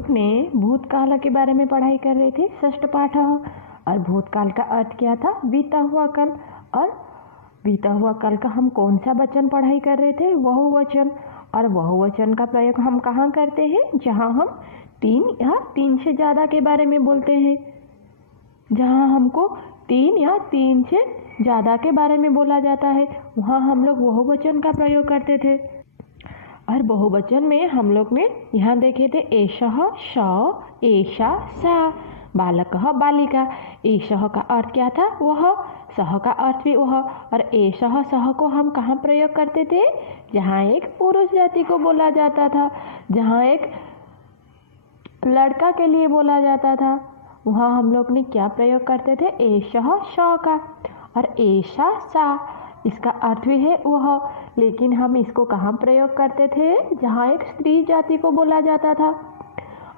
लोग ने भूतकाल के बारे में पढ़ाई कर रहे थे, षष्ठ पाठ। और भूतकाल का अर्थ क्या था? बीता हुआ कल। और बीता हुआ कल का हम कौन सा वचन पढ़ाई कर रहे थे? बहुवचन। और बहुवचन का प्रयोग हम कहाँ करते हैं? जहाँ हम तीन या तीन से ज़्यादा के बारे में बोलते हैं, जहाँ हमको तीन या तीन से ज़्यादा के बारे में बोला जाता है, वहाँ हम लोग बहुवचन का प्रयोग करते थे। और बहुवचन में हम लोग ने यहाँ देखे थे एषः स, एषा सा, बालकः बालिका। एषः का अर्थ क्या था? वह। सह का अर्थ भी वह। और एषः सह को हम कहाँ प्रयोग करते थे? जहाँ एक पुरुष जाति को बोला जाता था, जहाँ एक लड़का के लिए बोला जाता था, वहाँ हम लोग ने क्या प्रयोग करते थे? एषः स का। और एषा सा, इसका अर्थ भी है वह, लेकिन हम इसको कहाँ प्रयोग करते थे? जहाँ एक स्त्री जाति को बोला जाता था।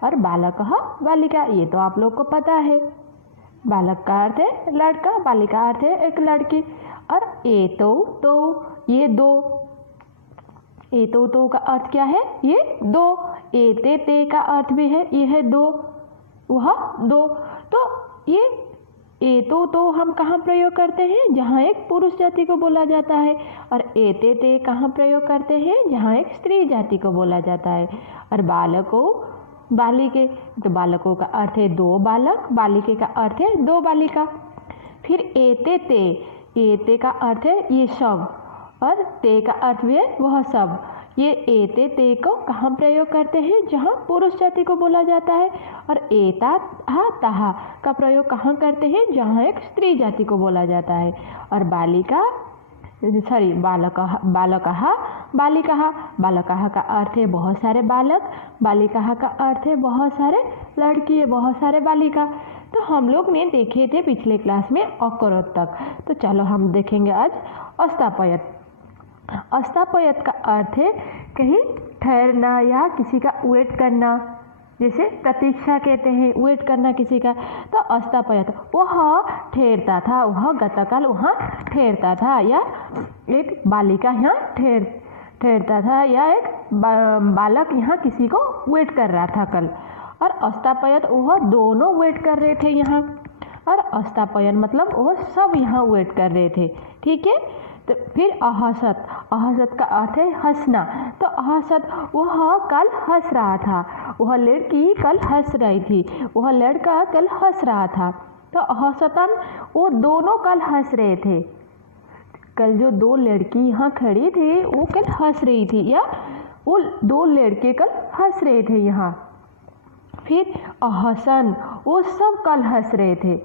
और बालकः बालिका, ये तो आप लोग को पता है। बालक का अर्थ है लड़का, बालिका अर्थ है एक लड़की। और एतौ तो, ये दो। एतौ तो का अर्थ क्या है? ये दो। एते ते का अर्थ भी है, ये है दो, वह दो। तो ये एतो तो हम कहाँ प्रयोग करते हैं? जहाँ एक पुरुष जाति को बोला जाता है। और एते ते कहाँ प्रयोग करते हैं? जहाँ एक स्त्री जाति को बोला जाता है। और बालकों बालिके, तो बालकों का अर्थ है दो बालक, बालिके का अर्थ है दो बालिका। फिर एते ते, एते का अर्थ है ये सब, और ते का अर्थ भी है वह सब। ये एते ते को कहाँ प्रयोग करते हैं? जहाँ पुरुष जाति को बोला जाता है। और एता हा तहा का प्रयोग कहाँ करते हैं? जहाँ एक स्त्री जाति को बोला जाता है। और बालिका बालकः बालिकाः, बालकाः का अर्थ है बहुत सारे बालक, बालिकाः का अर्थ है बहुत सारे लड़की, बहुत सारे बालिका। तो हम लोग ने देखे थे पिछले क्लास में अकरोत तक। तो चलो हम देखेंगे आज अस्तापयत। अस्तापयत का अर्थ है कहीं ठहरना या किसी का वेट करना, जैसे प्रतीक्षा कहते हैं, वेट करना किसी का। तो अस्तापयत, वह ठहरता था, वह गतकाल वहाँ ठहरता था, या एक बालिका यहाँ ठहरता था, या एक बालक यहाँ किसी को वेट कर रहा था कल। और अस्तापयत, वह दोनों वेट कर रहे थे यहाँ। और अस्तापयन मतलब वह सब यहाँ वेट कर रहे थे, ठीक है। तो फिर अहसत, अहसत का अर्थ है हंसना। तो अहसत, वह कल हंस रहा था, वह लड़की कल हंस रही थी, वह लड़का कल हंस रहा था। तो अहसतन, वो दोनों कल हंस रहे थे। कल जो दो लड़की यहाँ खड़ी थी वो कल हंस रही थी, या वो दो लड़के कल हंस रहे थे यहाँ। फिर अहसन, वो सब कल हंस रहे थे।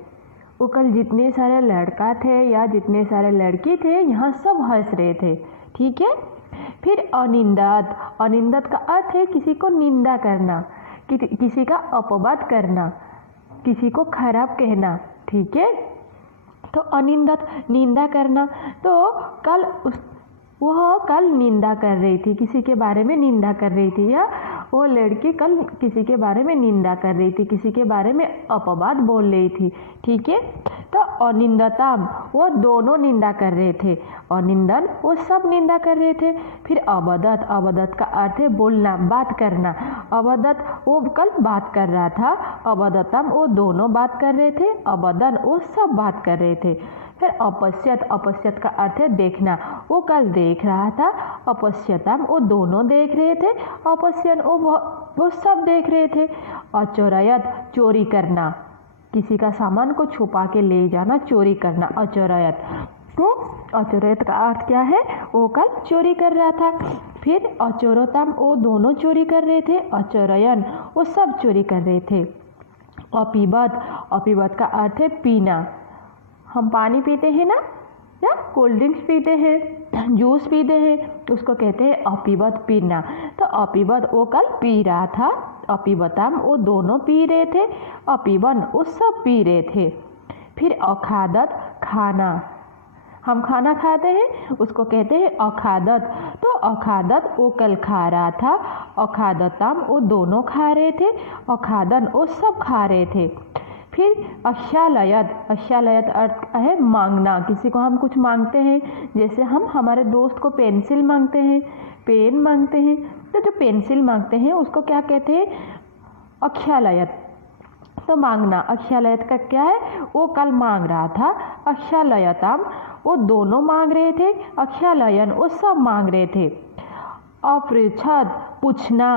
वो कल जितने सारे लड़का थे या जितने सारे लड़की थे यहाँ सब हंस रहे थे, ठीक है। फिर अनिंदत, अनिंदत का अर्थ है किसी को निंदा करना, किसी का अपवाद करना, किसी को खराब कहना, ठीक है। तो अनिंदत, निंदा करना। तो वह कल निंदा कर रही थी, किसी के बारे में निंदा कर रही थी, या वो लड़की कल किसी के बारे में निंदा कर रही थी, किसी के बारे में अपवाद बोल रही थी, ठीक है। तो अनिंदताम, वो दोनों निंदा कर रहे थे। अनिंदन, वो सब निंदा कर रहे थे। फिर अबदत, अबदत का अर्थ है बोलना, बात करना। अबदत, वो कल बात कर रहा था। अबदतम, वो दोनों बात कर रहे थे। अबदन, वो सब बात कर रहे थे। फिर अपश्यत, अपश्यत का अर्थ है देखना, वो कल देख रहा था। अपश्यतम, वो दोनों देख रहे थे। अपश्यन, वो सब देख रहे थे। अचोरयत, चोरी करना, किसी का सामान को छुपा के ले जाना, चोरी करना, अचोरयत। तो अचोरयत का अर्थ क्या है? वो कल चोरी कर रहा था। फिर अचोरतम, वो दोनों चोरी कर रहे थे। अचोरयन, वो सब चोरी कर रहे थे। अपीबत, अपीबत का अर्थ है पीना। हम पानी पीते हैं ना, या कोल्ड ड्रिंक्स पीते हैं, जूस पीते हैं, उसको कहते हैं अपीबत, पीना। तो अपीबत, वो कल पी रहा था। अपीबतम, वो दोनों पी रहे थे। अपीबन, वो सब पी रहे थे। फिर अखादत, खाना, हम खाना खाते हैं, उसको कहते हैं अखादत। तो अखादत, वो कल खा रहा था। अखादतम, वो दोनों खा रहे थे। अखादन, वो सब खा रहे थे। फिर अश्यालयत, अश्यालयत अर्थ है मांगना, किसी को हम कुछ मांगते हैं, जैसे हम हमारे दोस्त को पेंसिल मांगते हैं, पेन मांगते हैं। तो जो पेंसिल मांगते हैं उसको क्या कहते हैं? अक्षालयत, तो मांगना। अक्षालयत का क्या है, वो कल मांग रहा था। अक्षालयताम, वो दोनों मांग रहे थे। अक्षालयन, वो सब मांग रहे थे। अपृच्छद, पूछना।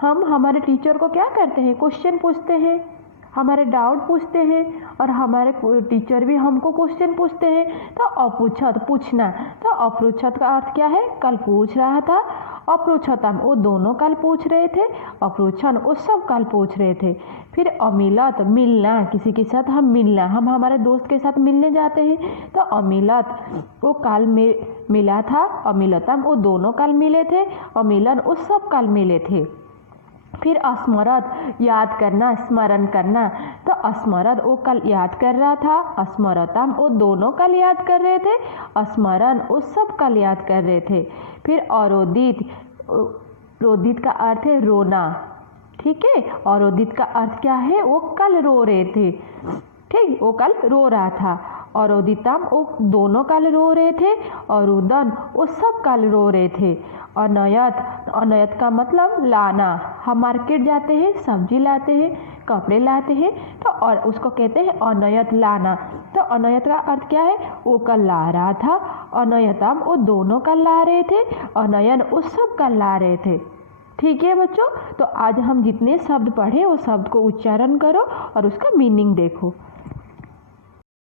हम हमारे टीचर को क्या करते हैं, क्वेश्चन पूछते हैं, हमारे डाउट पूछते हैं, और हमारे टीचर भी हमको क्वेश्चन पूछते हैं। तो अपृच्छद, पूछना। तो अपृच्छद का अर्थ क्या है, कल पूछ रहा था। अपृच्छताम, वो दोनों कल पूछ रहे थे। अपृच्छन, वो सब कल पूछ रहे थे। फिर अमिलत, मिलना, किसी के साथ हम मिलना, हम हमारे दोस्त के साथ मिलने जाते हैं। तो अमिलत, वो कल मिला था। अमिलतम, वो दोनों कल मिले थे। अमिलन, वो सब कल मिले थे। फिर स्मरत, याद करना, स्मरण करना। तो स्मरत, वो कल याद कर रहा था। स्मरतम, वो दोनों कल याद कर रहे थे। स्मरण, वो सब कल याद कर रहे थे। फिर अरोदित, रोदित का अर्थ है रोना, ठीक है। अरोदित का अर्थ क्या है, वो कल रो रहे थे, ठीक, वो कल रो रहा था। अरोदितम, वो दोनों कल रो रहे थे। अरुदन, वो सब कल रो रहे थे। अनयत, अनयत का मतलब लाना। हम मार्केट जाते हैं, सब्जी लाते हैं, कपड़े लाते हैं, तो और उसको कहते हैं अनयत, लाना। तो अनयत का अर्थ क्या है, वो कल ला रहा था। अनयतम, वो दोनों कल ला रहे थे। अनयन, वो सब कल ला रहे थे। ठीक है बच्चों, तो आज हम जितने शब्द पढ़े वो शब्द को उच्चारण करो और उसका मीनिंग देखो।